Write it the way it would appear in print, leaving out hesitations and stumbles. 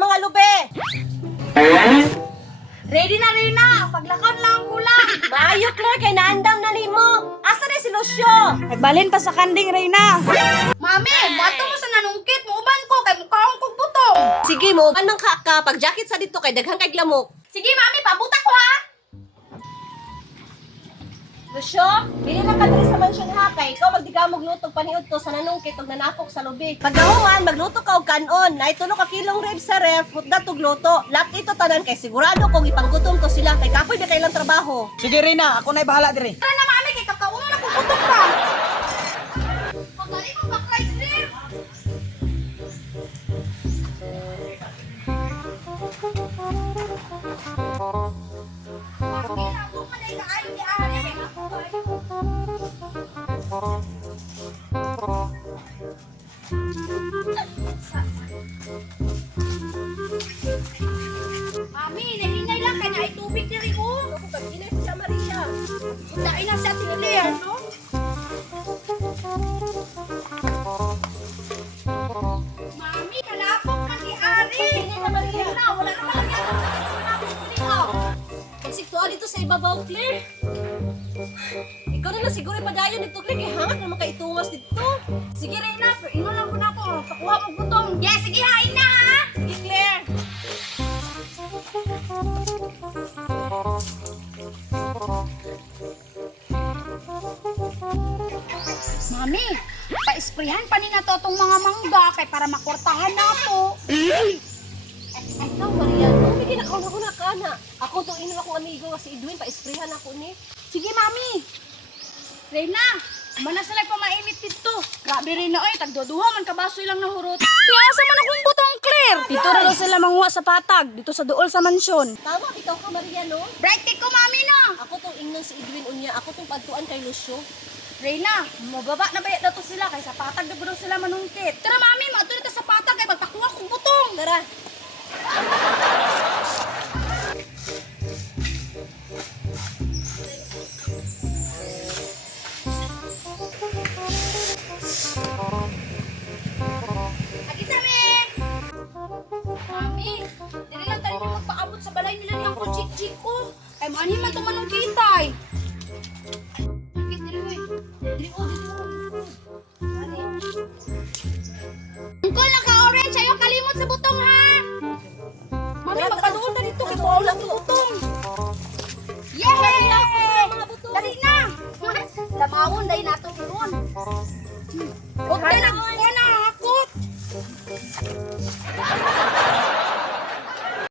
mga lube. Ready na, Reyna. Paglakaw lang ko lang. Maayo, Claire, kay naandam na nimo. Asa na si Lucio? Nagbalhin pa sa kanding, Reyna. Mami, bato mo sa nanungkit. Muuban ko, kay mukhaong kong butong. Sige mo, anong ka pag jacket sa dito kay daghang kay lamok. Sige, Mami, pabuta ko ha. Lucio, dili lang ka diri sa mansyon ha, kay ikaw magdigamog lutog paniud to sa nanungkit ug nanapok sa lubi. Pagdahuman, magluto ka og kanon, na itulo ka kilong ribs sa ref, hutda tog luto. Lap ito tanan kay sigurado kung ipanggutom to sila kay kapoy na kailang trabaho. Sige Rina, ako na'y bahala dire. Tara na, Mami, kay kakauno na kong butong pa. Pagdali mo baklay, Claire. Mami, ako man ay kaayo ni Ari. Mami, nahinay lang kaya ay tubig na rin ko. Ako pag inay siya Maria. Dahil na sa ating Claire, no? Mami, kalapok na ni Ari. Hindi na Maria. Na, wala naman lang yan. Kalapok ni Ari. Konsiktual dito sa ibabaw, Claire. Ikaw na lang siguro padayon dito, Claire, kay hangat naman kay itungas dito. Sige, Reyna, ino lang ko na ako. Pakuha mo butong. Yes, sige, hain na ha. Sige, Claire. Mami, pa-isprehan pa ni na to itong mga mangga kay para makwartahan na to. Ikaw, Maria, bigyan na ko na kana. Ako to ino akong amigo nga si Edwin, pa-isprehan ako ni. Sige, Mami. Reyna, mana sila pa mainit dito. Grabe rin na, tagdoduha man kabaso ilang nahurot. Piyasa man akong butong, Claire. Dito rin sila manguha sa patag, dito sa duol sa mansyon. Tama, bitaw ka, Maria, no? Bright ko, Mami, na. Ako tong ingnon si Edwin unya, ako tong pagtuan kay Lucio. Reyna, mababa na bayat na to sila kay sa patag na daw sila manungkit. Tara, Mami, mato na sa patag kay magpakuha kong butong. Tara. Agi sami! Mami, dili lang tayo magpaabot sa balay nila niyang projik-jik ko. Ay, mani man ito manong kitay. Dili, we. Dili, dili. Angkol, naka-orange. Ayaw kalimot sa butong, ha? Mami, magpadoon na dito. Kaya tuwaw lang yung butong. Yay! Dali na! Lamawon, dahil nato doon. Huwag na lang. Huwag na hakot.